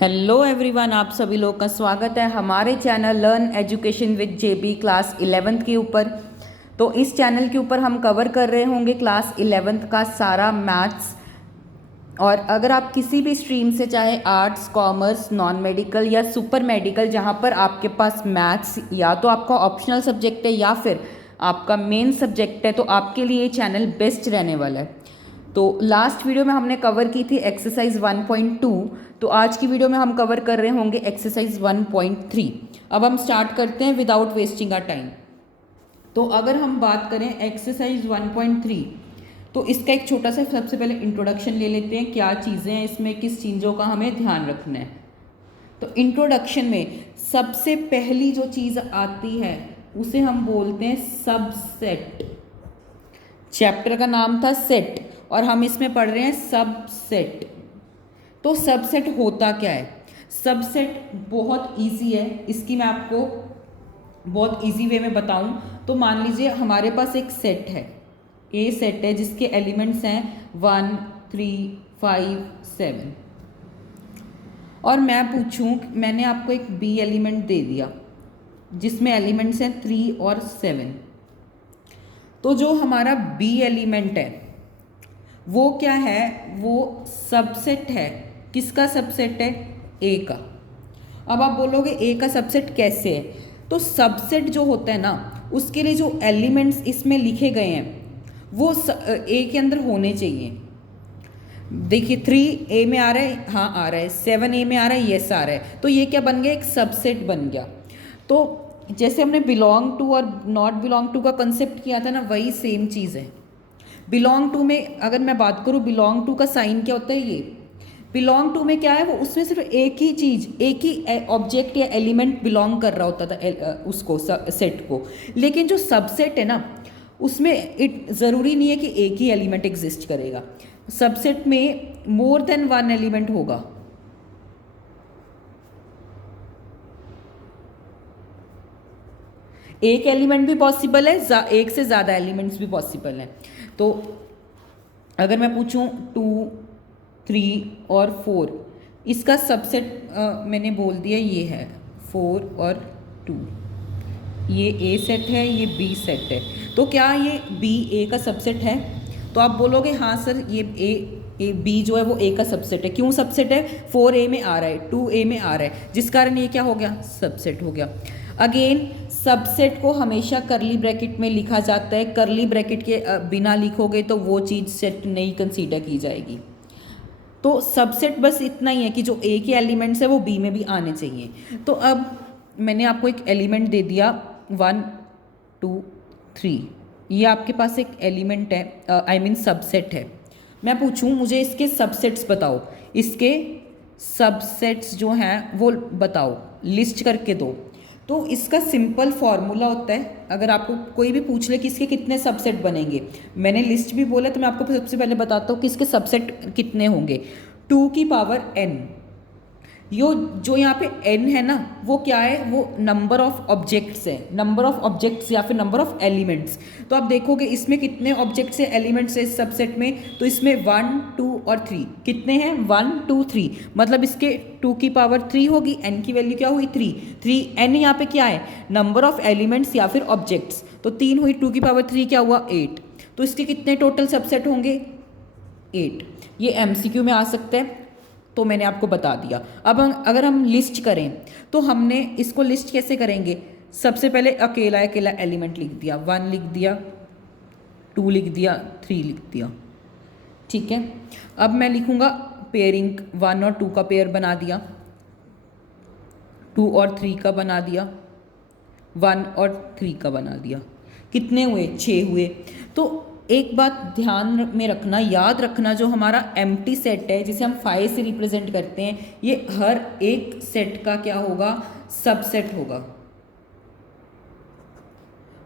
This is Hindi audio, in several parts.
हेलो एवरीवन, आप सभी लोग का स्वागत है हमारे channel learn education with JB class 11th के ऊपर। तो इस चैनल के ऊपर हम कवर कर रहे होंगे क्लास 11th का सारा मैथ्स। और अगर आप किसी भी स्ट्रीम से, चाहे आर्ट्स, कॉमर्स, नॉन मेडिकल या सुपर मेडिकल, जहाँ पर आपके पास मैथ्स या तो आपका ऑप्शनल सब्जेक्ट है या फिर आपका मेन सब्जेक्ट है, तो आपके लिए ये चैनल बेस्ट रहने वाला है। तो लास्ट वीडियो में हमने कवर की थी एक्सरसाइज 1.2, तो आज की वीडियो में हम कवर कर रहे होंगे एक्सरसाइज 1.3। अब हम स्टार्ट करते हैं विदाउट वेस्टिंग आवर टाइम। तो अगर हम बात करें एक्सरसाइज 1.3, तो इसका एक छोटा सा सबसे पहले इंट्रोडक्शन ले लेते हैं, क्या चीज़ें हैं इसमें, किस चीज़ों का हमें ध्यान रखना है। तो इंट्रोडक्शन में सबसे पहली जो चीज़ आती है उसे हम बोलते हैं सबसेट। चैप्टर का नाम था सेट और हम इसमें पढ़ रहे हैं सबसेट। तो सबसेट होता क्या है? सबसेट बहुत इजी है, इसकी मैं आपको बहुत इजी वे में बताऊं तो मान लीजिए हमारे पास एक सेट है, ए सेट है जिसके एलिमेंट्स हैं 1, 3, 5, 7। और मैं पूछूं, मैंने आपको एक बी एलिमेंट दे दिया जिसमें एलिमेंट्स हैं 3 और 7। तो जो हमारा बी एलिमेंट है वो क्या है? वो सबसेट है। किसका सबसेट है? ए का। अब आप बोलोगे ए का सबसेट कैसे है? तो सबसेट जो होता है ना, उसके लिए जो एलिमेंट्स इसमें लिखे गए हैं वो ए के अंदर होने चाहिए। देखिए 3 ए में आ रहा है, हाँ आ रहा है, 7 ए में आ रहा है, यस आ रहा है, तो ये क्या बन गया? एक सबसेट बन गया। तो जैसे हमने बिलोंग टू और नॉट बिलोंग टू का कंसेप्ट किया था ना, वही सेम चीज़ है। बिलोंग टू में अगर मैं बात करूँ, बिलोंग टू का साइन क्या होता है? ये बिलोंग टू में क्या है? वो उसमें सिर्फ एक ही चीज़, एक ही ऑब्जेक्ट या एलिमेंट बिलोंग कर रहा होता था उसको, सेट को। लेकिन जो सबसेट है ना, उसमें ज़रूरी नहीं है कि एक ही एलिमेंट एग्जिस्ट करेगा। सबसेट में मोर देन वन एलिमेंट होगा। एक एलिमेंट भी पॉसिबल है, एक से ज़्यादा एलिमेंट्स भी पॉसिबल हैं। तो अगर मैं पूछूं 2, 3 और 4, इसका सबसेट मैंने बोल दिया ये है 4 और 2। ये ए सेट है, ये बी सेट है। तो क्या ये बी ए का सबसेट है? तो आप बोलोगे हाँ सर, ये ए बी जो है वो ए का सबसेट है। क्यों सबसेट है? 4 ए में आ रहा है, 2 ए में आ रहा है, जिस कारण ये क्या हो गया? सबसेट हो गया। अगेन सबसेट को हमेशा करली ब्रैकेट में लिखा जाता है। करली ब्रैकेट के बिना लिखोगे तो वो चीज़ सेट नहीं कंसीडर की जाएगी। तो सबसेट बस इतना ही है कि जो ए के एलिमेंट्स है वो बी में भी आने चाहिए। तो अब मैंने आपको एक एलिमेंट दे दिया 1, 2, 3। ये आपके पास एक एलिमेंट है, आई मीन सबसेट है। मैं पूछूं मुझे इसके सबसेट्स बताओ, इसके सबसेट्स जो हैं वो बताओ, लिस्ट करके दो। तो इसका सिंपल फॉर्मूला होता है, अगर आपको कोई भी पूछ ले कि इसके कितने सबसेट बनेंगे, मैंने लिस्ट भी बोला तो मैं आपको सबसे पहले बताता हूँ कि इसके सबसेट कितने होंगे। 2 की पावर n। जो यहाँ पे n है ना, वो क्या है? वो नंबर ऑफ ऑब्जेक्ट्स है, नंबर ऑफ ऑब्जेक्ट्स या फिर नंबर ऑफ एलिमेंट्स। तो आप देखोगे इसमें कितने ऑब्जेक्ट्स है, एलिमेंट्स है इस सबसेट में। तो इसमें 1, 2 और 3 कितने हैं? 1, 2, 3। मतलब इसके 2 की पावर 3 होगी, n की वैल्यू क्या हुई? 3 n यहाँ पे क्या है? नंबर ऑफ एलिमेंट्स या फिर ऑब्जेक्ट्स। तो 3 हुई, 2 की पावर 3 क्या हुआ? 8। तो इसके कितने टोटल सबसेट होंगे? 8। ये MCQ में आ सकता है, तो मैंने आपको बता दिया। अब अगर हम लिस्ट करें तो हमने इसको लिस्ट कैसे करेंगे? सबसे पहले अकेला अकेला एलिमेंट लिख दिया, 1 लिख दिया, 2 लिख दिया, 3 लिख दिया, ठीक है। अब मैं लिखूंगा पेयरिंग, 1 और 2 का पेयर बना दिया, 2 और 3 का बना दिया, 1 और 3 का बना दिया। कितने हुए? 6 हुए। तो एक बात ध्यान में रखना, याद रखना, जो हमारा एम्प्टी सेट है जिसे हम 5 से रिप्रेजेंट करते हैं, ये हर एक सेट का क्या होगा? सबसेट होगा।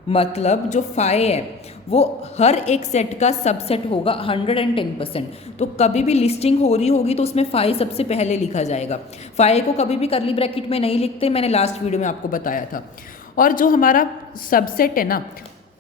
मतलब जो 5 है वो हर एक सेट का सबसेट होगा 110%। तो कभी भी लिस्टिंग हो रही होगी तो उसमें 5 सबसे पहले लिखा जाएगा। 5 को कभी भी करली ब्रैकेट में नहीं लिखते, मैंने लास्ट वीडियो में आपको बताया था। और जो हमारा सबसेट है ना,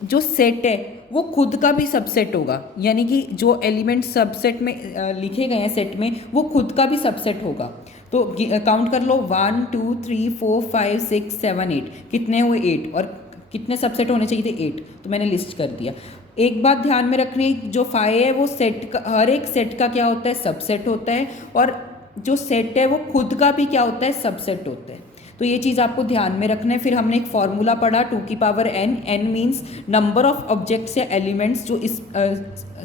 जो सेट है वो खुद का भी सबसेट होगा, यानी कि जो एलिमेंट सबसेट में लिखे गए हैं सेट में, वो खुद का भी सबसेट होगा। तो काउंट कर लो 1 2 3 4 5 6 7 8, कितने हुए 8, और कितने सबसेट होने चाहिए थे 8, तो मैंने लिस्ट कर दिया। एक बात ध्यान में रखनी, जो 5 है वो सेट का, हर एक सेट का क्या होता है, सबसेट होता है, और जो सेट है वो खुद का भी क्या होता है, सबसेट होता है। तो ये चीज़ आपको ध्यान में रखना है। फिर हमने एक फॉर्मूला पढ़ा 2 की power n, n means number of objects या एलिमेंट्स जो इस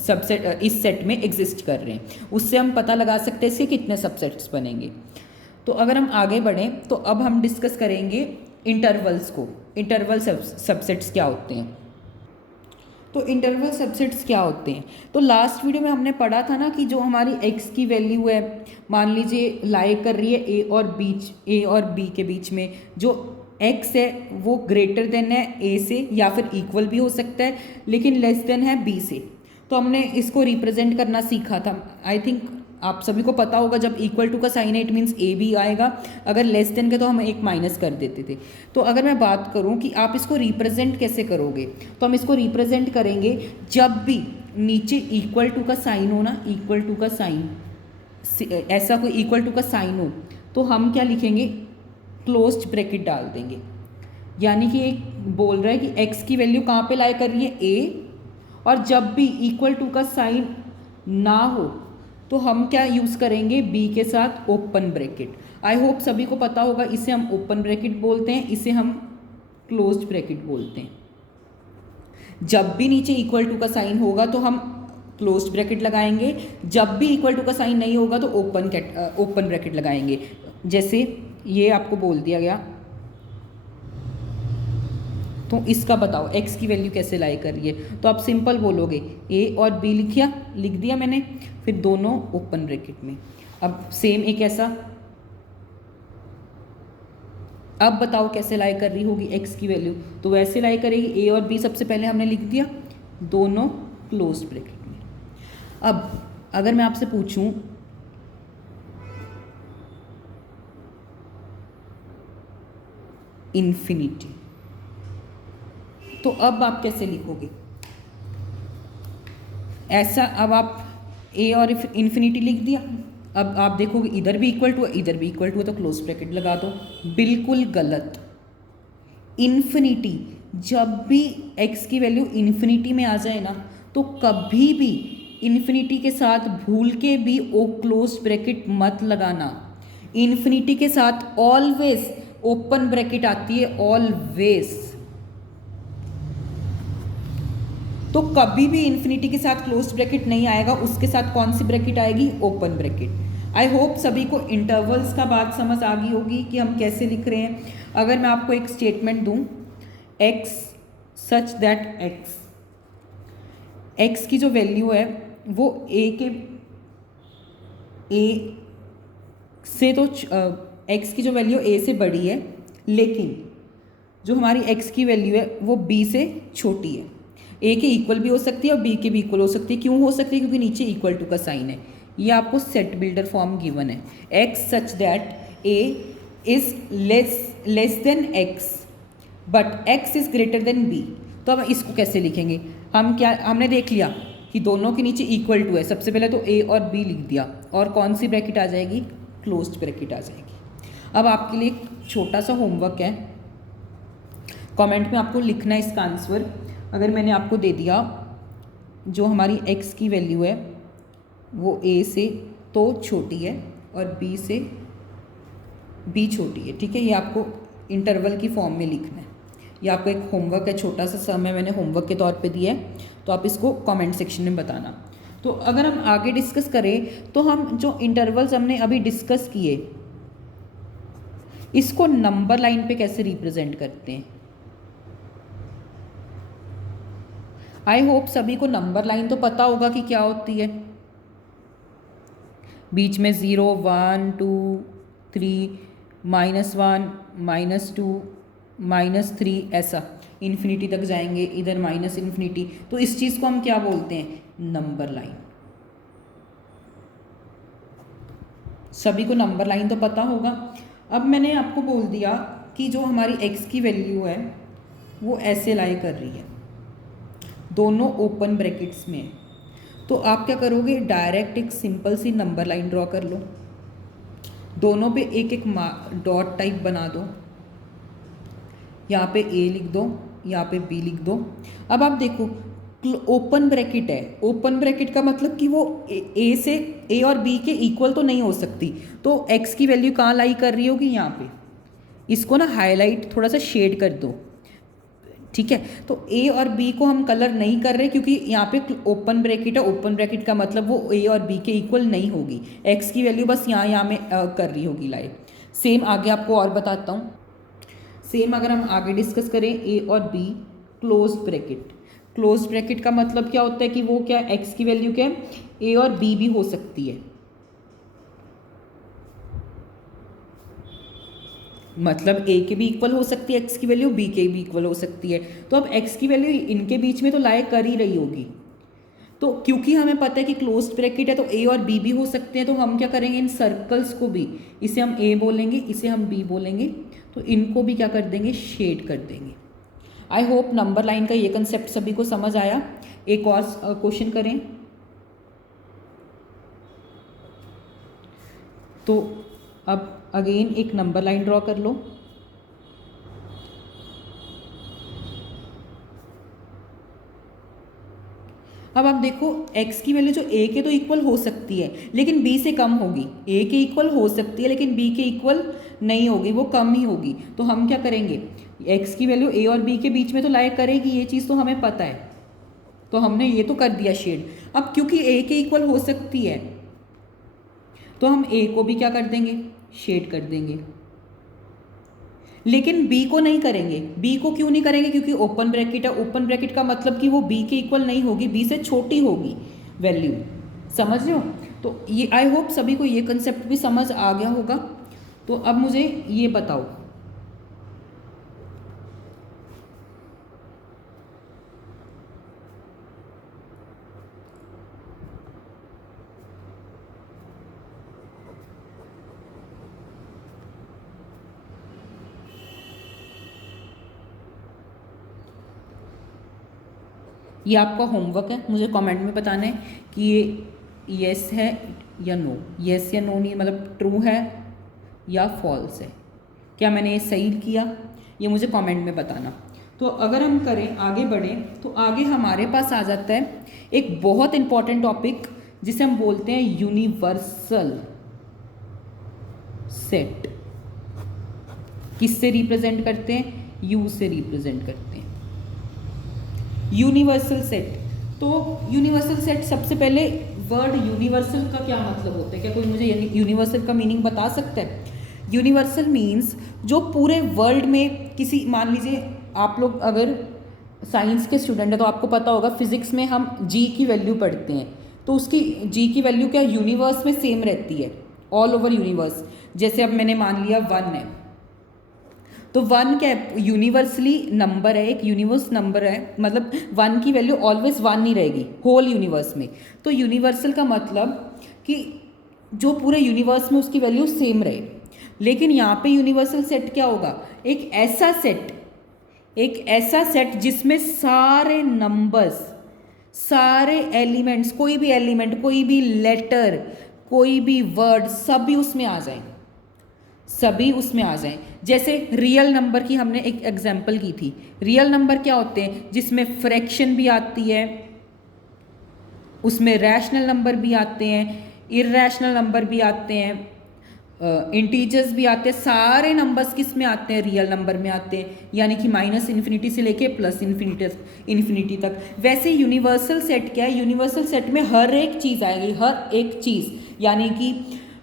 सबसेट इस सेट में एग्जिस्ट कर रहे हैं, उससे हम पता लगा सकते हैं इसके कितने सबसेट्स बनेंगे। तो अगर हम आगे बढ़ें तो अब हम डिस्कस करेंगे इंटरवल्स को। इंटरवल सबसेट्स क्या होते हैं। तो इंटरवल सबसेट्स क्या होते हैं, तो लास्ट वीडियो में हमने पढ़ा था ना कि जो हमारी x की वैल्यू है, मान लीजिए लाई कर रही है a और b के बीच में, जो x है वो ग्रेटर देन है a से, या फिर इक्वल भी हो सकता है, लेकिन लेस देन है b से। तो हमने इसको रिप्रेजेंट करना सीखा था। आई थिंक आप सभी को पता होगा, जब इक्वल टू का साइन है इट मीन्स ए भी आएगा, अगर लेस देन के तो हम एक माइनस कर देते थे। तो अगर मैं बात करूं कि आप इसको रिप्रेजेंट कैसे करोगे, तो हम इसको रिप्रेजेंट करेंगे जब भी नीचे इक्वल टू का साइन हो ना, इक्वल टू का साइन, ऐसा कोई इक्वल टू का साइन हो, तो हम क्या लिखेंगे, क्लोज्ड ब्रैकेट डाल देंगे। यानी कि एक बोल रहा है कि x की वैल्यू कहाँ पे लाई कर रही है, a, और जब भी इक्वल टू का साइन ना हो तो हम क्या यूज़ करेंगे, b के साथ ओपन ब्रैकेट। आई होप सभी को पता होगा, इसे हम ओपन ब्रैकेट बोलते हैं, इसे हम क्लोज्ड ब्रैकेट बोलते हैं। जब भी नीचे इक्वल टू का साइन होगा तो हम क्लोज्ड ब्रैकेट लगाएंगे, जब भी इक्वल टू का साइन नहीं होगा तो ओपन ब्रैकेट लगाएंगे। जैसे ये आपको बोल दिया गया, तो इसका बताओ x की वैल्यू कैसे लाई कर रही है, तो आप सिंपल बोलोगे a और b लिख दिया मैंने, फिर दोनों ओपन ब्रैकेट में। अब सेम एक ऐसा, अब बताओ कैसे लाई कर रही होगी x की वैल्यू, तो वैसे लाई करेगी a और b, सबसे पहले हमने लिख दिया, दोनों क्लोज ब्रैकेट में। अब अगर मैं आपसे पूछूं इन्फिनिटी, तो अब आप कैसे लिखोगे, ऐसा, अब आप a और इन्फिनिटी लिख दिया, अब आप देखोगे इधर भी इक्वल टू है, इधर भी इक्वल टू है, तो क्लोज ब्रैकेट लगा दो। बिल्कुल गलत। इन्फिनिटी, जब भी x की वैल्यू इन्फिनिटी में आ जाए ना, तो कभी भी इन्फिनिटी के साथ भूल के भी ओ क्लोज ब्रैकेट मत लगाना। इन्फिनिटी के साथ ऑलवेज ओपन ब्रैकेट आती है, ऑलवेज। तो कभी भी इन्फिनिटी के साथ क्लोज्ड ब्रैकेट नहीं आएगा, उसके साथ कौन सी ब्रैकेट आएगी, ओपन ब्रैकेट। आई होप सभी को इंटरवल्स का बात समझ आ गई होगी कि हम कैसे लिख रहे हैं। अगर मैं आपको एक स्टेटमेंट दूं, x सच दैट x की जो वैल्यू है वो a से, तो x की जो वैल्यू a से बड़ी है, लेकिन जो हमारी x की वैल्यू है वो b से छोटी है। a के इक्वल भी हो सकती है और b के भी इक्वल हो सकती है। क्यों हो सकती है, क्योंकि नीचे इक्वल टू का साइन है। ये आपको सेट बिल्डर फॉर्म गिवन है, x such that a is less than x but x is greater than b। तो अब इसको कैसे लिखेंगे, हमने देख लिया कि दोनों के नीचे इक्वल टू है, सबसे पहले तो a और b लिख दिया, और कौन सी ब्रैकेट आ जाएगी, क्लोज्ड ब्रैकेट आ जाएगी। अब आपके लिए एक छोटा सा होमवर्क है, कमेंट में आपको लिखना है इसका आंसर। अगर मैंने आपको दे दिया जो हमारी x की वैल्यू है वो a से तो छोटी है और b से b छोटी है, ठीक है, ये आपको इंटरवल की फॉर्म में लिखना है। ये आपका एक होमवर्क है, छोटा सा समय मैंने होमवर्क के तौर पे दिया है, तो आप इसको कमेंट सेक्शन में बताना। तो अगर हम आगे डिस्कस करें तो हम जो इंटरवल्स हमने अभी डिस्कस किए, इसको नंबर लाइन पे कैसे रिप्रेजेंट करते हैं। आई होप सभी को नंबर लाइन तो पता होगा कि क्या होती है, बीच में 0 1 2 3 -1 -2 -3 ऐसा इन्फिनिटी तक जाएंगे, इधर माइनस इन्फिनिटी। तो इस चीज़ को हम क्या बोलते हैं, नंबर लाइन। सभी को नंबर लाइन तो पता होगा। अब मैंने आपको बोल दिया कि जो हमारी x की वैल्यू है वो ऐसे लाई कर रही है, दोनों ओपन ब्रैकेट्स में। तो आप क्या करोगे, डायरेक्ट एक सिंपल सी नंबर लाइन ड्रॉ कर लो। दोनों पे एक एक डॉट टाइप बना दो, यहाँ पे ए लिख दो, यहाँ पे बी लिख दो। अब आप देखो ओपन ब्रैकेट है, ओपन ब्रैकेट का मतलब कि वो ए से ए और बी के इक्वल तो नहीं हो सकती, तो एक्स की वैल्यू कहाँ लाई कर रही होगी, यहाँ पे। इसको ना हाईलाइट थोड़ा सा शेड कर दो, ठीक है। तो ए और बी को हम कलर नहीं कर रहे क्योंकि यहाँ पे ओपन ब्रैकेट है, ओपन ब्रैकेट का मतलब वो ए और बी के इक्वल नहीं होगी, एक्स की वैल्यू बस यहाँ में कर रही होगी लाई। सेम आगे आपको और बताता हूँ। सेम अगर हम आगे डिस्कस करें ए और be close bracket, close bracket का मतलब क्या होता है कि वो क्या एक्स की वैल्यू क्या है, ए और बी भी हो सकती है, मतलब ए के भी इक्वल हो सकती है एक्स की वैल्यू, बी के भी इक्वल हो सकती है। तो अब एक्स की वैल्यू इनके बीच में तो लाई कर ही रही होगी, तो क्योंकि हमें पता है कि क्लोज्ड ब्रैकेट है तो ए और बी भी हो सकते हैं, तो हम क्या करेंगे इन सर्कल्स को भी, इसे हम ए बोलेंगे, इसे हम बी बोलेंगे, तो इनको भी क्या कर देंगे, शेड कर देंगे। आई होप नंबर लाइन का ये कंसेप्ट सभी को समझ आया। एक और क्वेश्चन करें तो अब अगेन एक नंबर लाइन ड्रॉ कर लो। अब आप देखो x की वैल्यू जो a के तो इक्वल हो सकती है लेकिन b से कम होगी, a के इक्वल हो सकती है लेकिन b के इक्वल नहीं होगी, वो कम ही होगी। तो हम क्या करेंगे, x की वैल्यू a और b के बीच में तो लाई करेगी, ये चीज़ तो हमें पता है, तो हमने ये तो कर दिया शेड। अब क्योंकि a के इक्वल हो सकती है तो हम a को भी क्या कर देंगे, शेड कर देंगे, लेकिन b को नहीं करेंगे। b को क्यों नहीं करेंगे, क्योंकि ओपन ब्रैकेट है, ओपन ब्रैकेट का मतलब कि वो b के इक्वल नहीं होगी, b से छोटी होगी वैल्यू, समझ रहे हो। तो ये आई होप सभी को ये कंसेप्ट भी समझ आ गया होगा। तो अब मुझे ये बताओ, ये आपका होमवर्क है, मुझे कमेंट में बताना है कि ये येस है या नो, येस या नो नहीं मतलब ट्रू है या फॉल्स है, क्या मैंने ये सही किया, ये मुझे कमेंट में बताना। तो अगर हम करें आगे बढ़ें तो आगे हमारे पास आ जाता है एक बहुत इंपॉर्टेंट टॉपिक जिसे हम बोलते हैं यूनिवर्सल सेट। किससे रिप्रेजेंट करते हैं, यू से रिप्रेजेंट करते हैं यूनिवर्सल सेट। तो यूनिवर्सल सेट, सबसे पहले वर्ड यूनिवर्सल का क्या मतलब होता है, क्या कोई मुझे यूनिवर्सल का मीनिंग बता सकता है। यूनिवर्सल मीन्स जो पूरे वर्ल्ड में किसी, मान लीजिए आप लोग अगर साइंस के स्टूडेंट है तो आपको पता होगा फिजिक्स में हम जी की वैल्यू पढ़ते हैं, तो उसकी जी की वैल्यू क्या यूनिवर्स में सेम रहती है, ऑल ओवर यूनिवर्स। जैसे अब मैंने मान लिया 1 है, तो 1 क्या है, यूनिवर्सली नंबर है, एक यूनिवर्स नंबर है, मतलब 1 की वैल्यू ऑलवेज 1 नहीं रहेगी होल यूनिवर्स में। तो यूनिवर्सल का मतलब कि जो पूरे यूनिवर्स में उसकी वैल्यू सेम रहे। लेकिन यहाँ पे यूनिवर्सल सेट क्या होगा, एक ऐसा सेट, एक ऐसा सेट जिसमें सारे नंबर्स, सारे एलिमेंट्स, कोई भी एलिमेंट, कोई भी लेटर, कोई भी वर्ड, सभी उसमें आ जाएं, सभी उसमें आ जाएं। जैसे रियल नंबर की हमने एक एग्जांपल की थी। रियल नंबर क्या होते हैं, जिसमें फ्रैक्शन भी आती है, उसमें रैशनल नंबर भी आते हैं, इररैशनल नंबर भी आते हैं, इंटीजर्स भी आते हैं, सारे नंबर्स किस में आते हैं, रियल नंबर में आते हैं, यानी कि -इन्फिनिटी से लेके +इन्फिनिटी तक। वैसे यूनिवर्सल सेट क्या है, यूनिवर्सल सेट में हर एक चीज़ आएगी, हर एक चीज़, यानी कि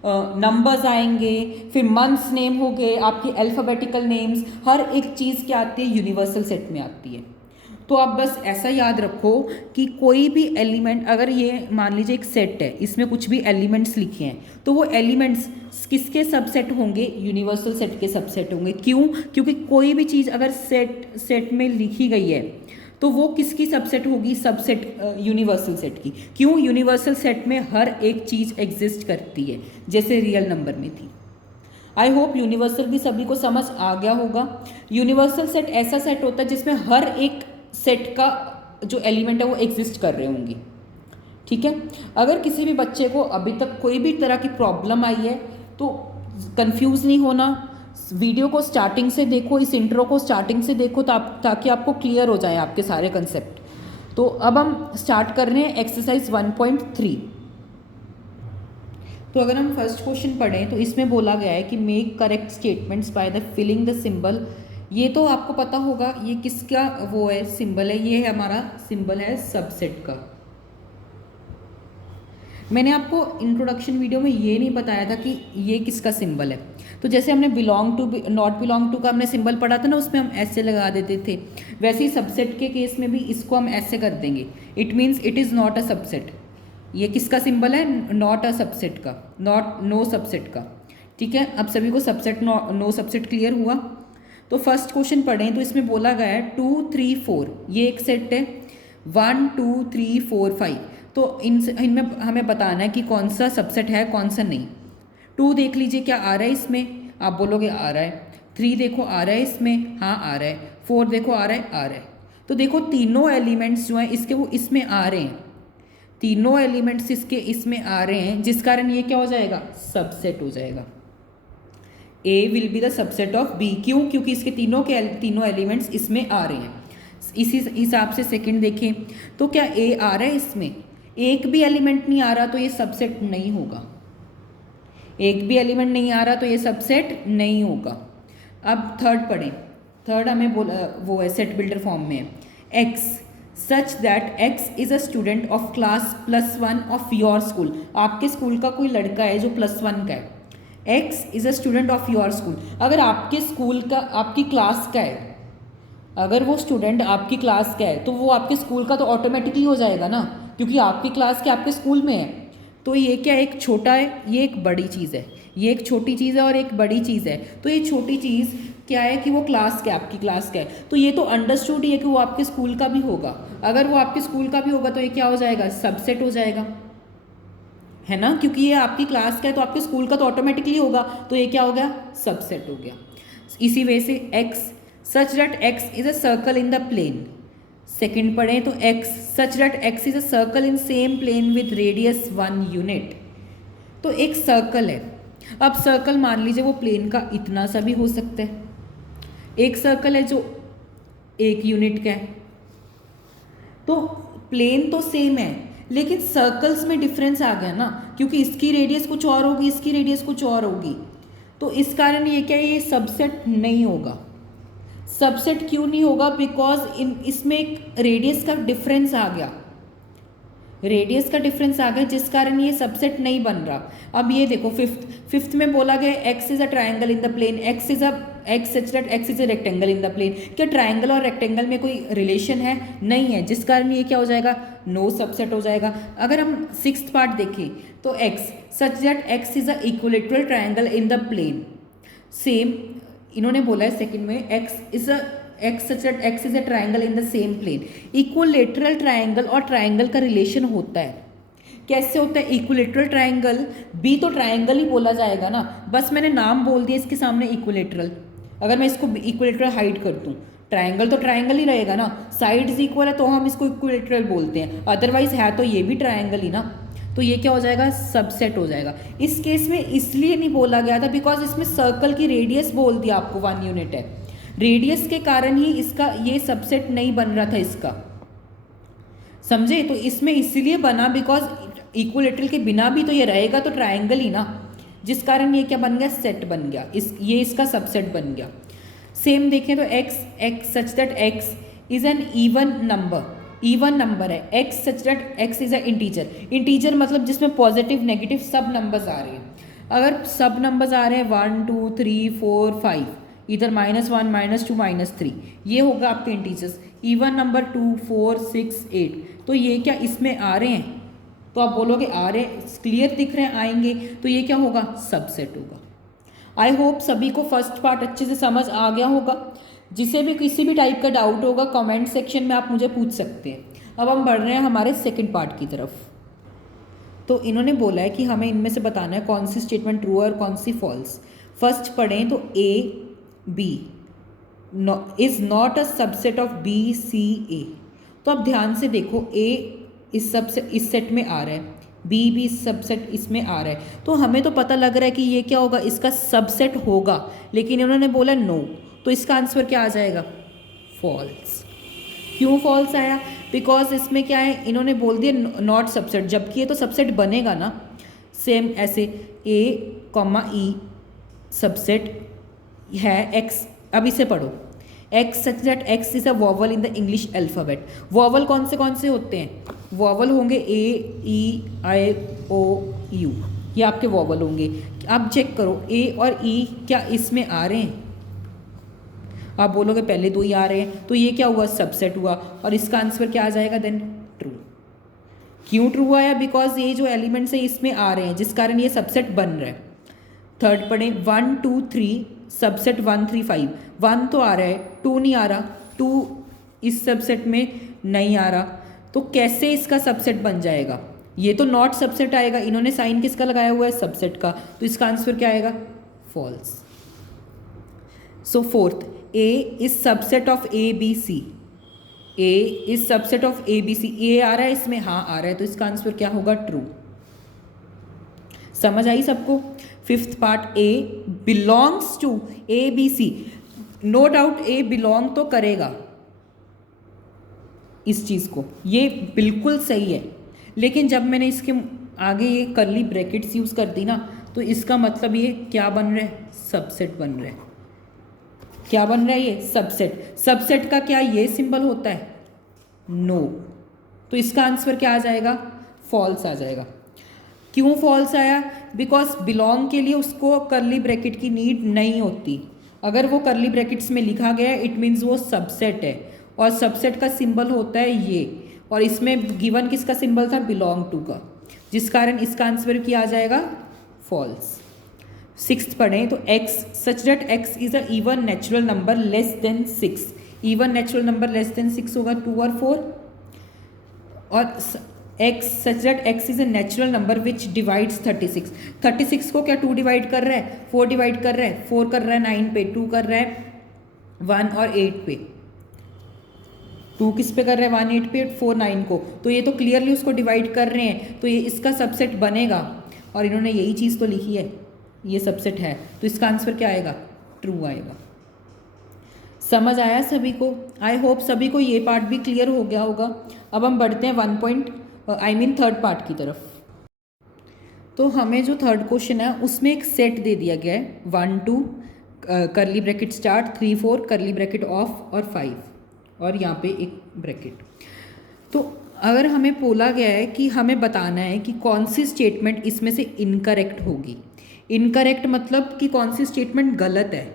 नंबर्स आएंगे, फिर मंथ्स नेम हो गए, आपकी अल्फ़ाबेटिकल नेम्स, हर एक चीज़ क्या आती है, यूनिवर्सल सेट में आती है। तो आप बस ऐसा याद रखो कि कोई भी एलिमेंट, अगर ये मान लीजिए एक सेट है, इसमें कुछ भी एलिमेंट्स लिखे हैं, तो वो एलिमेंट्स किसके सबसेट होंगे, यूनिवर्सल सेट के सबसेट होंगे। क्यों, क्योंकि कोई भी चीज़ अगर सेट में लिखी गई है तो वो किसकी सबसेट होगी, सबसेट यूनिवर्सल सेट की। क्यों, यूनिवर्सल सेट में हर एक चीज़ एग्जिस्ट करती है, जैसे रियल नंबर में थी। आई होप यूनिवर्सल भी सभी को समझ आ गया होगा। यूनिवर्सल सेट ऐसा सेट होता है जिसमें हर एक सेट का जो एलिमेंट है वो एग्जिस्ट कर रहे होंगे, ठीक है। अगर किसी भी बच्चे को अभी तक कोई भी तरह की प्रॉब्लम आई है तो कंफ्यूज नहीं होना, वीडियो को स्टार्टिंग से देखो, इस इंट्रो को स्टार्टिंग से देखो ताकि आपको क्लियर हो जाए आपके सारे कंसेप्ट। तो अब हम स्टार्ट कर रहे हैं एक्सरसाइज 1.3। तो अगर हम फर्स्ट क्वेश्चन पढ़ें तो इसमें बोला गया है कि make correct statements by the filling the symbol. ये तो आपको पता होगा ये किसका वो है, सिंबल है, ये है हमारा सिंबल है सबसेट का। मैंने आपको इंट्रोडक्शन वीडियो में ये नहीं बताया था कि ये किसका सिंबल है। तो जैसे हमने belong to not belong to का हमने सिंबल पढ़ा था ना, उसमें हम ऐसे लगा देते थे, वैसे ही सबसेट के केस में भी इसको हम ऐसे कर देंगे। It means it is not a subset. ये किसका सिंबल है? नॉट अ सबसेट का, नो सबसेट का। ठीक है, अब सभी को सबसेट नो सबसेट क्लियर हुआ। तो फर्स्ट क्वेश्चन पढ़ें तो इसमें बोला गया है 2 3 4, ये एक सेट है, 1 2 3 4 5। तो इनमें हमें बताना है कि कौन सा सबसेट है कौन सा नहीं। 2 देख लीजिए क्या आ रहा है इसमें, आप बोलोगे आ रहा है। 3 देखो आ रहा है इसमें, हाँ आ रहा है। 4 देखो आ रहा है, आ रहा है। तो देखो तीनों एलिमेंट्स जो हैं इसके वो इसमें आ रहे हैं, तीनों एलिमेंट्स इसके इसमें आ रहे हैं, जिस कारण ये क्या हो जाएगा? सबसेट हो जाएगा। A will be the subset of B। क्यों? क्योंकि इसके तीनों एलिमेंट्स इसमें आ रहे हैं। इसी हिसाब से सेकंड देखें तो क्या A आ रहा है इसमें? एक भी एलिमेंट नहीं आ रहा तो ये सबसेट नहीं होगा। एक भी एलिमेंट नहीं आ रहा तो ये सबसेट नहीं होगा। अब थर्ड पढ़ें। थर्ड हमें वो है सेट बिल्डर फॉर्म में है। X such that X is a student of class +1 of your school. आपके स्कूल का कोई लड़का है जो +1 का है। X is a student of your school. अगर आपके स्कूल का आपकी क्लास का है, अगर वो स्टूडेंट आपकी क्लास का है तो वो आपके स्कूल का तो ऑटोमेटिकली हो जाएगा ना, क्योंकि आपकी क्लास के आपके स्कूल में है। तो ये क्या एक छोटा है, ये एक बड़ी चीज़ है, ये एक छोटी चीज़ है और एक बड़ी चीज़ है। तो ये छोटी चीज़ क्या है कि वो क्लास का, आपकी क्लास का है, तो ये तो अंडरस्टूड ही है कि वो आपके स्कूल का भी होगा। अगर वो आपके स्कूल का भी होगा तो ये क्या हो जाएगा? सबसेट हो जाएगा, है ना, क्योंकि ये आपकी क्लास का है तो आपके स्कूल का तो ऑटोमेटिकली होगा। तो ये क्या हो गया? सबसेट हो गया। इसी वे से X such that X is a circle in the plane. Second पढ़ें तो X such that X is a circle in same plane with radius 1 unit. तो एक सर्कल है, अब सर्कल मान लीजिए वो प्लेन का इतना सा भी हो सकता है। एक सर्कल है जो 1 यूनिट का है, तो प्लेन तो सेम है लेकिन सर्कल्स में डिफरेंस आ गया ना, क्योंकि इसकी रेडियस कुछ और होगी, इसकी रेडियस कुछ और होगी। तो इस कारण ये क्या है? ये सबसेट नहीं होगा। सबसेट क्यों नहीं होगा? बिकॉज इसमें एक रेडियस का डिफरेंस आ गया, रेडियस का डिफरेंस आ गया, जिस कारण ये सबसेट नहीं बन रहा। अब ये देखो फिफ्थ में बोला गया X is a triangle in the plane, X such that X is a rectangle in the plane. क्या ट्राइंगल और रेक्टेंगल में कोई रिलेशन है? नहीं है, जिस कारण ये क्या हो जाएगा? नो सबसेट हो जाएगा। अगर हम सिक्स्थ पार्ट देखें तो X such that X is a equilateral triangle in the plane. Same इन्होंने बोला है सेकंड में X such that X is a triangle in the same plane। Equilateral triangle और ट्राइंगल का रिलेशन होता है। कैसे होता है? इक्विलेटरल ट्राइंगल भी तो ट्राइंगल ही बोला जाएगा ना, बस मैंने नाम बोल दिया इसके सामने इक्विलेटरल। अगर मैं इसको इक्विलेटरल हाइड कर दूँ, ट्राइंगल तो ट्राइंगल ही रहेगा ना, साइड्स इक्वल है तो हम इसको इक्विलेटरल बोलते हैं, अदरवाइज है तो ये भी ट्राइंगल ही ना। तो ये क्या हो जाएगा? सबसेट हो जाएगा। इस केस में इसलिए नहीं बोला गया था बिकॉज इसमें सर्कल की रेडियस बोल दिया आपको 1 यूनिट है, रेडियस के कारण ही इसका ये सबसेट नहीं बन रहा था इसका, समझे? तो इसमें इसलिए बना बिकॉज इक्विलेटरल के बिना भी तो ये रहेगा तो ट्राइंगल ही ना, जिस कारण ये क्या बन गया? सेट बन गया, ये इसका सबसेट बन गया। सेम देखें तो x such that x is an even number है। x such that x is a integer मतलब जिसमें पॉजिटिव नेगेटिव सब नंबर्स आ रहे हैं। अगर सब नंबर्स आ रहे हैं 1 2 3 4 5, इधर -1 -2 -3, ये होगा आपके इंटीजर्स। इवन नंबर 2 4 6 8, तो ये क्या इसमें आ रहे हैं? तो आप बोलोगे आ रहे, क्लियर दिख रहे हैं, आएंगे, तो ये क्या होगा? सबसेट होगा। आई होप सभी को फर्स्ट पार्ट अच्छे से समझ आ गया होगा। जिसे भी किसी भी टाइप का डाउट होगा कमेंट सेक्शन में आप मुझे पूछ सकते हैं। अब हम बढ़ रहे हैं हमारे सेकंड पार्ट की तरफ। तो इन्होंने बोला है कि हमें इनमें से बताना है कौन सी स्टेटमेंट ट्रू है और कौन सी फॉल्स। फर्स्ट पढ़ें तो A B is not a subset of B C A। तो अब ध्यान से देखो, A इस सेट में आ रहा है, बी भी सबसेट इसमें आ रहा है, तो हमें तो पता लग रहा है कि ये क्या होगा, इसका सबसेट होगा, लेकिन इन्होंने बोला नो, तो इसका आंसर क्या आ जाएगा, फॉल्स। क्यों फॉल्स आया, बिकॉज इसमें क्या है, इन्होंने बोल दिया नॉट सबसेट, जबकि ये तो सबसेट बनेगा ना। सेम ऐसे ए कॉमा ई सबसेट है एक्स, अब इसे पढ़ो, x such that x is a vowel in the English alphabet. Vowel कौन से होते हैं, वॉवल होंगे ए ई आई ओ यू, ये आपके वॉवल होंगे। आप चेक करो ए और ई क्या इसमें आ रहे हैं, आप बोलोगे पहले दो ही आ रहे हैं, तो ये क्या हुआ, सबसेट हुआ, और इसका आंसर क्या आ जाएगा देन, ट्रू। क्यों ट्रू आया, बिकॉज ये जो एलिमेंट्स है इसमें आ रहे हैं, जिस कारण ये सबसेट बन रहा है। थर्ड पढ़े, 1 2 3 सबसेट 1 3 5, 1 तो आ रहा है, 2 नहीं आ रहा, 2 इस सबसेट में नहीं आ रहा, तो कैसे इसका सबसेट बन जाएगा, ये तो नॉट सबसेट आएगा, इन्होंने साइन किसका लगाया हुआ है, सबसेट का, तो इसका आंसर क्या आएगा, false. So fourth, A is subset of A B C, A is subset of A B C, A आ रहा है इसमें, हाँ आ रहा है, तो इसका आंसर क्या होगा, ट्रू। समझ आई सबको। Fifth part, A belongs to A B C, no doubt A belong तो करेगा इस चीज़ को, ये बिल्कुल सही है, लेकिन जब मैंने इसके आगे ये कर्ली ब्रैकेट्स यूज़ कर दी ना, तो इसका मतलब ये क्या बन रहा है, सबसेट बन रहा है। क्या बन रहा है ये, सबसेट। सबसेट का क्या ये सिंबल होता है, नो, तो इसका आंसर क्या आ जाएगा, फॉल्स आ जाएगा। क्यों फॉल्स आया, बिकॉज बिलोंग के लिए उसको कर्ली ब्रैकेट की नीड नहीं होती, अगर वो कर्ली ब्रैकेट्स में लिखा गया है इट मीन्स वो सबसेट है, और सबसेट का सिंबल होता है ये, और इसमें गिवन किसका सिंबल था, बिलोंग टू का, जिस कारण इसका आंसर क्या आ जाएगा, फॉल्स। सिक्स्थ पढ़ें तो x such that x is a even natural number less than 6, even natural number less than 6 होगा 2 और 4, और x such that x is a natural number which divides 36, 36 को क्या 2 डिवाइड कर रहा है, 4 डिवाइड कर रहा है, 4 कर रहा है 9 पे, 2 कर रहा है 1 और 8 पे, 2 किस पे कर रहे हैं, 1 8 पे, 4 9 को, तो ये तो क्लियरली उसको डिवाइड कर रहे हैं, तो ये इसका सबसेट बनेगा, और इन्होंने यही चीज़ तो लिखी है, ये सबसेट है, तो इसका आंसर क्या आएगा, ट्रू आएगा। समझ आया सभी को, आई होप सभी को ये पार्ट भी क्लियर हो गया होगा। अब हम बढ़ते हैं थर्ड पार्ट की तरफ। तो हमें जो थर्ड क्वेश्चन है उसमें एक सेट दे दिया गया है, 1 2 curly bracket start, 3 4 curly bracket of और 5, और यहाँ पे एक ब्रैकेट। तो अगर हमें बोला गया है कि हमें बताना है कि कौन सी स्टेटमेंट इसमें से इनकरेक्ट होगी, इनकरेक्ट मतलब कि कौन सी स्टेटमेंट गलत है,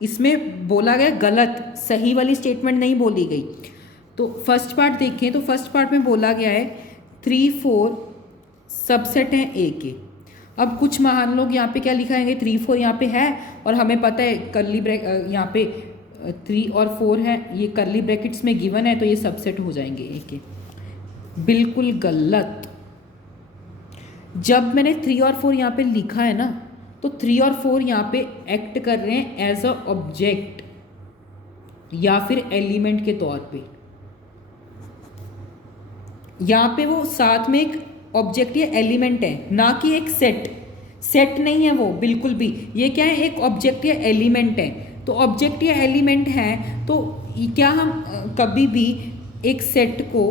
इसमें बोला गया गलत, सही वाली स्टेटमेंट नहीं बोली गई। तो फर्स्ट पार्ट देखें, तो फर्स्ट पार्ट में बोला गया है 3 4 सबसेट हैं ए के। अब कुछ महान लोग यहाँ पे क्या लिखाएंगे, 3 4 यहाँ पे है, और हमें पता है कर्ली यहाँ पे 3 और 4 है, ये कर्ली ब्रैकेट्स में गिवन है, तो ये सबसेट हो जाएंगे ए के। बिल्कुल गलत। जब मैंने 3 और 4 यहाँ पे लिखा है ना, तो 3 और 4 यहाँ पे एक्ट कर रहे हैं एज अ ऑब्जेक्ट या फिर एलिमेंट के तौर पे। यहाँ पे वो साथ में एक ऑब्जेक्ट या एलिमेंट है, ना कि एक सेट नहीं है वो बिल्कुल भी। ये क्या है, एक ऑब्जेक्ट या एलिमेंट है। तो ऑब्जेक्ट या एलिमेंट है तो क्या हम कभी भी एक सेट को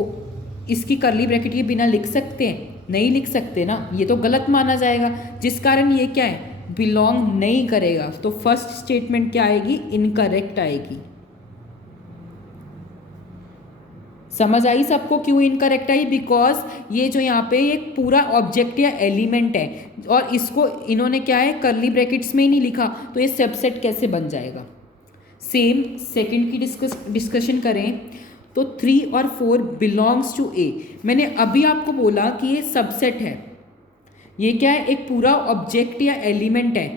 इसकी कर्ली ब्रैकेट के बिना लिख सकते हैं? नहीं लिख सकते ना, ये तो गलत माना जाएगा, जिस कारण ये क्या है, बिलोंग नहीं करेगा। तो फर्स्ट स्टेटमेंट क्या आएगी, इनकरेक्ट आएगी। समझ आई सबको क्यों इनकरेक्ट आई? बिकॉज ये जो यहाँ पे एक पूरा ऑब्जेक्ट या एलिमेंट है और इसको इन्होंने क्या है कर्ली ब्रैकेट्स में ही नहीं लिखा, तो ये सबसेट कैसे बन जाएगा। सेम सेकंड की डिस्कशन करें तो 3 और 4 बिलोंग्स टू ए। मैंने अभी आपको बोला कि ये सबसेट है, ये क्या है, एक पूरा ऑब्जेक्ट या एलिमेंट है,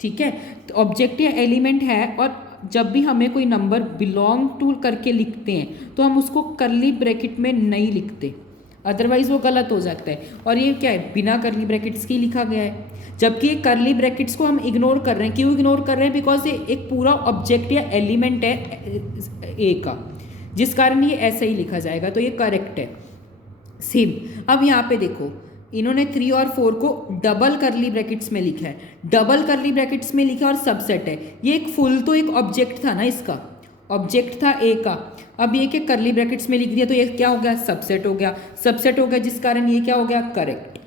ठीक है। तो ऑब्जेक्ट या एलिमेंट है और जब भी हमें कोई नंबर बिलोंग टू करके लिखते हैं तो हम उसको कर्ली ब्रैकेट में नहीं लिखते, अदरवाइज वो गलत हो जाता है। और ये क्या है, बिना कर्ली ब्रैकेट्स के लिखा गया है, जबकि ये कर्ली ब्रैकेट्स को हम इग्नोर कर रहे हैं। क्यों इग्नोर कर रहे हैं? बिकॉज ये एक पूरा ऑब्जेक्ट या एलिमेंट है ए का, जिस कारण ये ऐसे ही लिखा जाएगा, तो ये करेक्ट है। सेम अब यहाँ पे देखो इन्होंने 3 और 4 को डबल करली ब्रैकेट्स में लिखा है, डबल करली ब्रैकेट्स में लिखा और सबसेट है। ये एक फुल तो एक ऑब्जेक्ट था ना, इसका ऑब्जेक्ट था ए का, अब ये के करली ब्रैकेट्स में लिख दिया तो ये क्या हो गया, सबसेट हो गया। सबसेट हो गया जिस कारण ये क्या हो गया, करेक्ट।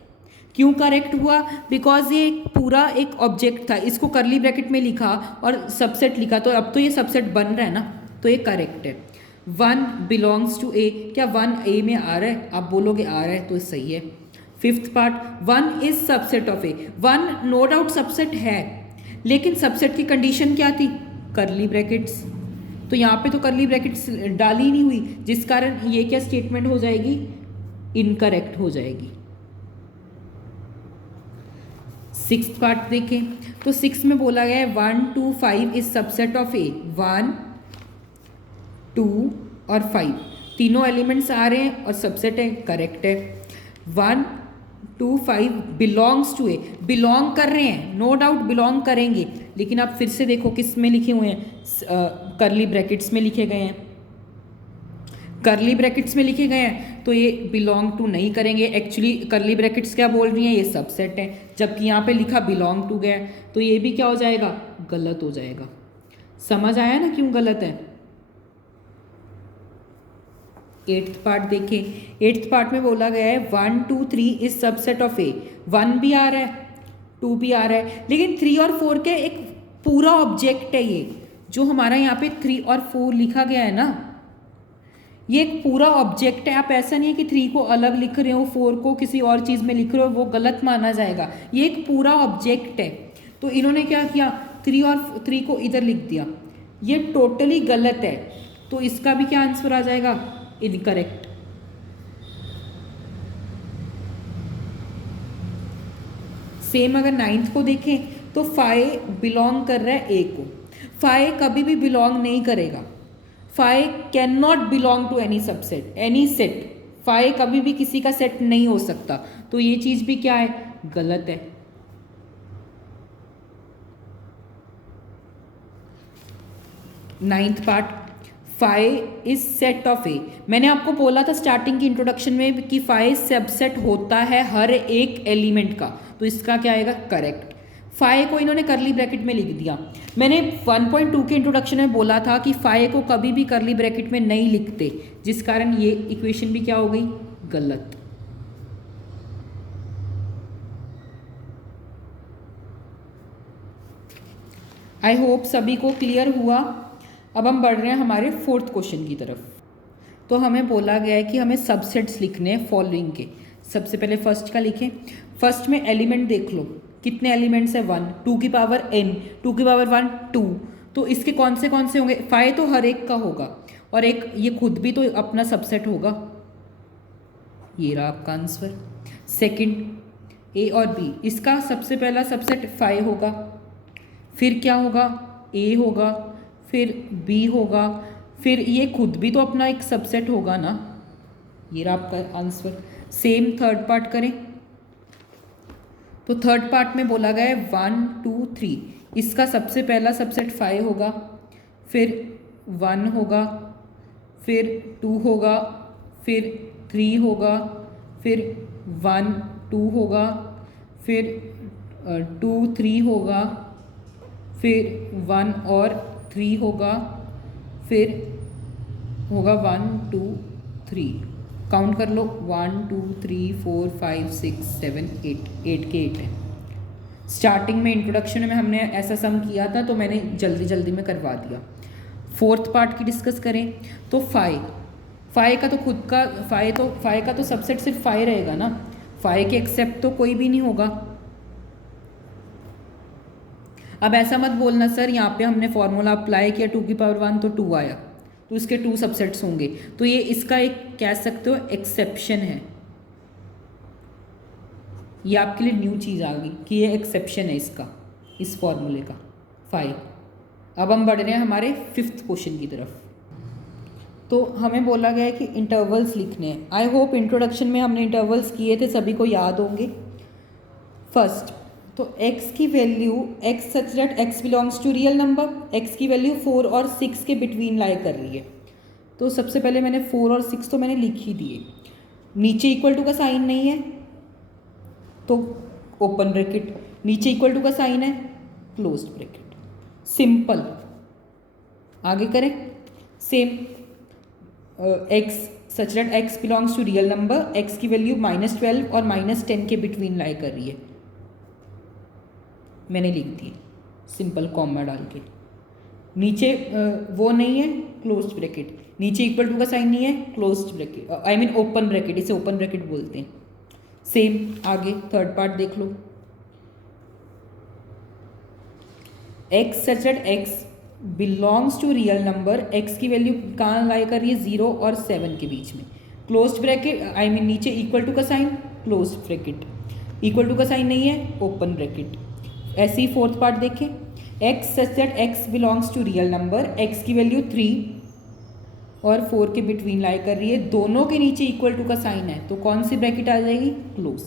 क्यों करेक्ट हुआ, बिकॉज ये पूरा एक ऑब्जेक्ट था, इसको करली ब्रैकेट में लिखा और सबसेट लिखा, तो अब तो ये सबसेट बन रहा है ना, तो ये करेक्ट है। 1 बिलोंग्स टू ए, क्या 1 ए में आ रहा है, आप बोलोगे आ रहा है तो सही है। 5th part, 1 is subset of A, 1 no doubt subset है, लेकिन सबसेट की कंडीशन क्या थी, करली ब्रैकेट्स, तो यहाँ पे तो करली ब्रैकेट्स डाली नहीं हुई, जिस कारण ये क्या स्टेटमेंट हो जाएगी, इनकरेक्ट हो जाएगी। 6th पार्ट देखें तो 6 में बोला गया है 1 2 5 इज सबसेट ऑफ ए, 1 2 और 5 तीनों एलिमेंट्स आ रहे हैं और सबसेट है, करेक्ट है। 1 2 5 बिलोंग्स टू ए, बिलोंग कर रहे हैं, नो डाउट बिलोंग करेंगे, लेकिन आप फिर से देखो किस में लिखे हुए हैं, करली ब्रैकेट्स में लिखे गए हैं, करली ब्रैकेट्स में लिखे गए हैं, तो ये बिलोंग टू नहीं करेंगे। एक्चुअली करली ब्रैकेट्स क्या बोल रही हैं, ये सबसेट है, जबकि यहाँ पे लिखा बिलोंग टू गया, तो ये भी क्या हो जाएगा, गलत हो जाएगा। समझ आया ना क्यों गलत है। 8th पार्ट देखें, 8th पार्ट में बोला गया है 1 2 3 इज सबसेट ऑफ ए, 1 भी आ रहा है 2 भी आ रहा है, लेकिन 3 और 4 के एक पूरा ऑब्जेक्ट है, ये जो हमारा यहाँ पे 3 और 4 लिखा गया है ना, ये एक पूरा ऑब्जेक्ट है। आप ऐसा नहीं है कि 3 को अलग लिख रहे हो, 4 को किसी और चीज़ में लिख रहे हो, वो गलत माना जाएगा, ये एक पूरा ऑब्जेक्ट है। तो इन्होंने क्या किया, 3 और 3 को इधर लिख दिया, ये टोटली गलत है, तो इसका भी क्या आंसर आ जाएगा, इनकरेक्ट। सेम अगर 9th को देखें तो 5 बिलोंग कर रहा है ए को, 5 कभी भी बिलोंग नहीं करेगा, 5 can not belong to any subset, any set, 5 कभी भी किसी का सेट नहीं हो सकता, तो ये चीज भी क्या है, गलत है। Ninth part, 5 is set of A, मैंने आपको बोला था स्टार्टिंग की इंट्रोडक्शन में कि 5 सबसेट होता है हर एक एलिमेंट का, तो इसका क्या आएगा, करेक्ट। 5 को इन्होंने करली ब्रैकेट में लिख दिया। मैंने 1.2 के इंट्रोडक्शन में बोला था कि 5 को कभी भी करली ब्रैकेट में नहीं लिखते, जिस कारण ये इक्वेशन भी क्या हो गई, गलत। आई होप सभी को क्लियर हुआ। अब हम बढ़ रहे हैं हमारे 4th क्वेश्चन की तरफ। तो हमें बोला गया है कि हमें सबसेट्स लिखने हैं फॉलोइंग के। सबसे पहले फर्स्ट का लिखें। फर्स्ट में एलिमेंट देख लो, कितने एलिमेंट्स है, 1, 2 की पावर n, 2 की पावर 1 2, तो इसके कौन से होंगे, 5 तो हर एक का होगा, और एक ये खुद भी तो अपना सबसेट होगा, ये रहा आपका आंसर। सेकंड a और b, इसका सबसे पहला सबसेट 5 होगा, फिर क्या होगा, a होगा, फिर b होगा, फिर ये खुद भी तो अपना एक सबसेट होगा ना, ये रहा आपका आंसर। सेम थर्ड पार्ट करें तो थर्ड पार्ट में बोला गया है 1 2 3, इसका सबसे पहला सबसेट 5 होगा, फिर 1 होगा, फिर 2 होगा, फिर 3 होगा, फिर 1 2 होगा, फिर 2 3 होगा, फिर 1 और 3 होगा, फिर होगा 1 2 3, काउंट कर लो 1 2 3 4 5 6 7 8 के 8 है। स्टार्टिंग में इंट्रोडक्शन में हमने ऐसा सम किया था तो मैंने जल्दी जल्दी में करवा दिया। फोर्थ पार्ट की डिस्कस करें तो 5 का तो खुद का 5 का तो सबसेट सिर्फ 5 रहेगा ना, 5 के एक्सेप्ट तो कोई भी नहीं होगा। अब ऐसा मत बोलना सर यहाँ पे हमने फॉर्मूला अप्लाई किया 2 की पावर 1 तो 2 आया, तो इसके 2 सबसेट्स होंगे, तो ये इसका एक कह सकते हो एक्सेप्शन है। ये आपके लिए न्यू चीज़ आ गई कि ये एक्सेप्शन है इसका, इस फॉर्मूले का 5। अब हम बढ़ रहे हैं हमारे 5th क्वेश्चन की तरफ। तो हमें बोला गया है कि इंटरवल्स लिखने हैं। आई होप इंट्रोडक्शन में हमने इंटरवल्स किए थे, सभी को याद होंगे। फर्स्ट तो x की value x such that x belongs to real number, x की वैल्यू 4 और 6 के बिटवीन लाई कर रही है। तो सबसे पहले मैंने 4 और 6 तो मैंने लिख ही दिए, नीचे इक्वल टू का साइन नहीं है तो ओपन ब्रैकेट, नीचे इक्वल टू का साइन है, क्लोज ब्रैकेट, सिंपल। आगे करें, same X such that x belongs to real number, x की वैल्यू -12 और -10 के बिटवीन लाई कर रही है, मैंने लिख दी सिंपल कॉमा डाल के। नीचे वो नहीं है, क्लोज ब्रैकेट, नीचे इक्वल टू का साइन नहीं है, close bracket, I mean open bracket, इसे ओपन ब्रैकेट बोलते हैं। सेम आगे थर्ड पार्ट देख लो, x such that x belongs to real number, x की वैल्यू कहाँ लाई कर रही है, 0 और 7 के बीच में, क्लोज ब्रैकेट, आई मीन नीचे इक्वल टू का sign, close bracket, equal to का साइन नहीं है, ओपन ब्रैकेट। ऐसे ही फोर्थ पार्ट देखें, x such that x belongs to real number, x की वैल्यू 3 और 4 के बिटवीन लाई कर रही है, दोनों के नीचे इक्वल टू का साइन है, तो कौन सी ब्रैकेट आ जाएगी, क्लोज।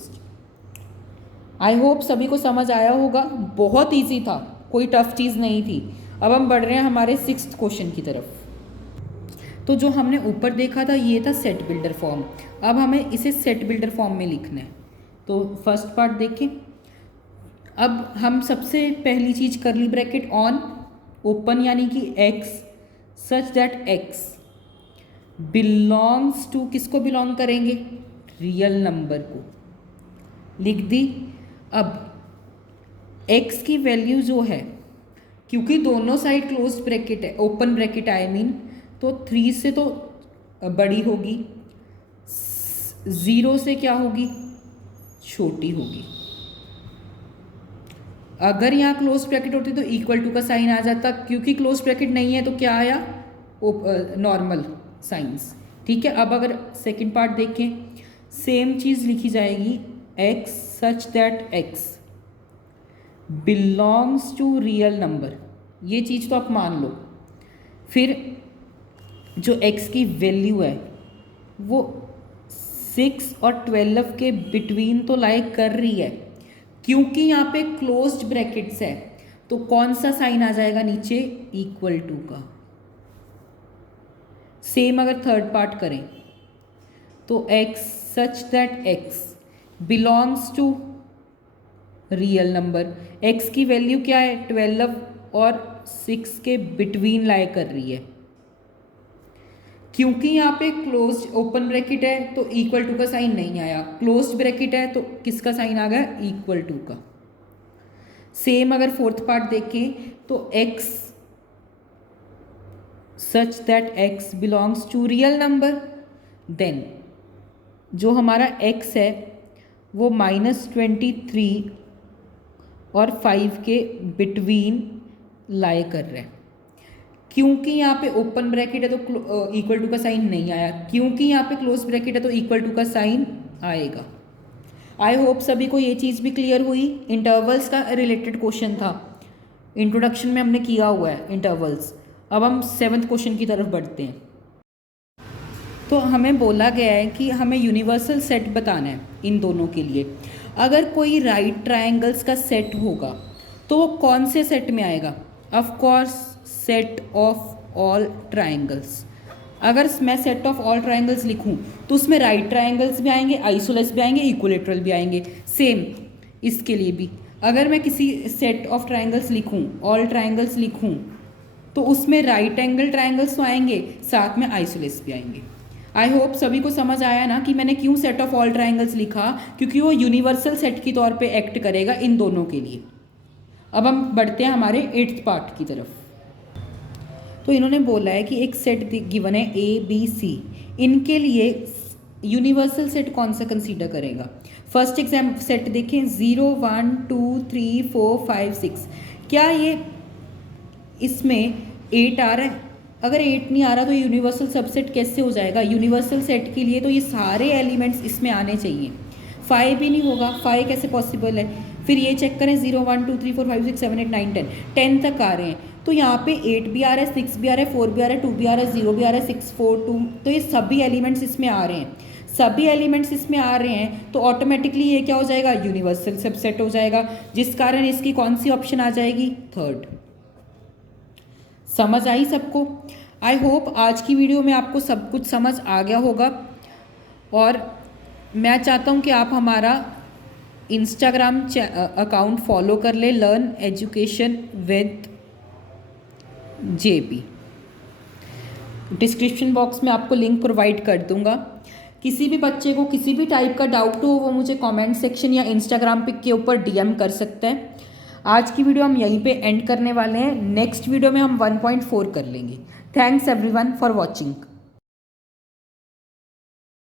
आई होप सभी को समझ आया होगा, बहुत ईजी था, कोई टफ चीज़ नहीं थी। अब हम बढ़ रहे हैं हमारे 6th क्वेश्चन की तरफ। तो जो हमने ऊपर देखा था ये था सेट बिल्डर फॉर्म, अब हमें इसे सेट बिल्डर फॉर्म में लिखना है। तो फर्स्ट पार्ट देखें, अब हम सबसे पहली चीज़ करली ब्रैकेट ऑन, ओपन यानी कि x such that x belongs to, किसको बिलोंग करेंगे, रियल नंबर को, लिख दी। अब x की वैल्यू जो है, क्योंकि दोनों साइड क्लोज ब्रैकेट है, ओपन ब्रैकेट आई मीन, तो 3 से तो बड़ी होगी, 0 से क्या होगी, छोटी होगी। अगर यहाँ क्लोज ब्रैकेट होती तो इक्वल टू का साइन आ जाता, क्योंकि क्लोज ब्रैकेट नहीं है तो क्या आया, नॉर्मल साइंस, ठीक है। अब अगर सेकंड पार्ट देखें, सेम चीज़ लिखी जाएगी, x such that x belongs to real number, ये चीज़ तो आप मान लो। फिर जो x की वैल्यू है वो 6 और 12 के बिटवीन तो लाई कर रही है, क्योंकि यहाँ पे क्लोज्ड ब्रैकेट्स है तो कौन सा साइन आ जाएगा नीचे, इक्वल टू का। सेम अगर थर्ड पार्ट करें तो x such that x belongs to real number, x की वैल्यू क्या है, 12 और 6 के बिटवीन लाई कर रही है, क्योंकि यहाँ पे क्लोज ओपन ब्रैकेट है तो इक्वल टू का साइन नहीं आया, क्लोज्ड ब्रैकेट है तो किसका साइन आ गया, इक्वल टू का। सेम अगर फोर्थ पार्ट देखें तो x such that x belongs to real number, then जो हमारा x है वो -23 और 5 के बिटवीन लाई कर रहे हैं, क्योंकि यहाँ पे ओपन ब्रैकेट है तो इक्वल टू का साइन नहीं आया, क्योंकि यहाँ पे क्लोज ब्रैकेट है तो इक्वल टू का साइन आएगा। आई होप सभी को ये चीज़ भी क्लियर हुई। इंटरवल्स का रिलेटेड क्वेश्चन था, इंट्रोडक्शन में हमने किया हुआ है इंटरवल्स। अब हम 7th क्वेश्चन की तरफ बढ़ते हैं। तो हमें बोला गया है कि हमें यूनिवर्सल सेट बताना है इन दोनों के लिए। अगर कोई राइट ट्रायंगल्स का सेट होगा तो वो कौन से सेट में आएगा, of course set of all triangles. अगर मैं सेट ऑफ ऑल ट्रायंगल्स लिखूं तो उसमें राइट ट्रायंगल्स भी आएंगे, आइसोलेस भी आएंगे, इक्विलेटरल भी आएंगे। सेम इसके लिए भी अगर मैं किसी सेट ऑफ ट्रायंगल्स लिखूं, ऑल ट्रायंगल्स लिखूं, तो उसमें राइट एंगल ट्रायंगल्स तो आएंगे, साथ में आइसोलेस भी आएंगे। आई होप सभी को समझ आया ना कि मैंने क्यों सेट ऑफ ऑल ट्रायंगल्स लिखा, क्योंकि वो यूनिवर्सल सेट की तौर पे एक्ट करेगा इन दोनों के लिए। अब हम बढ़ते हैं हमारे 8th पार्ट की तरफ। तो इन्होंने बोला है कि एक सेट गिवन है ABC, इनके लिए यूनिवर्सल सेट कौन सा कंसीडर करेगा। फर्स्ट एग्जाम सेट देखें, 0 1 2 3 4 5 6, क्या ये इसमें 8 आ रहा है? अगर 8 नहीं आ रहा तो यूनिवर्सल सबसेट कैसे हो जाएगा? यूनिवर्सल सेट के लिए तो ये सारे एलिमेंट्स इसमें आने चाहिए। 5 भी नहीं होगा, 5 कैसे पॉसिबल है? फिर ये चेक करें, 0 1 2 3 4 5 6 7 8 9 10, 10 तक आ रहे हैं, तो यहाँ पे 8 भी आ रहा है, 6 भी आ रहा है, 4 भी आ रहा है, 2 भी आ रहा है, 0 भी आ रहा है, 6 4 2, तो ये सभी एलिमेंट्स इसमें आ रहे हैं। सभी एलिमेंट्स इसमें आ रहे हैं तो ऑटोमेटिकली ये क्या हो जाएगा, यूनिवर्सल सबसेट हो जाएगा, जिस कारण इसकी कौन सी ऑप्शन आ जाएगी, थर्ड। समझ आई सबको? आई होप आज की वीडियो में आपको सब कुछ समझ आ गया होगा, और मैं चाहता हूँ कि आप हमारा इंस्टाग्राम अकाउंट फॉलो कर ले, learn education with JB। Description box में आपको लिंक प्रोवाइड कर दूंगा। किसी भी बच्चे को किसी भी टाइप का डाउट हो वो मुझे कमेंट सेक्शन या इंस्टाग्राम पिक के ऊपर DM कर सकते हैं। आज की वीडियो हम यहीं पे एंड करने वाले हैं। नेक्स्ट वीडियो में हम 1.4 कर लेंगे। Thanks everyone for watching.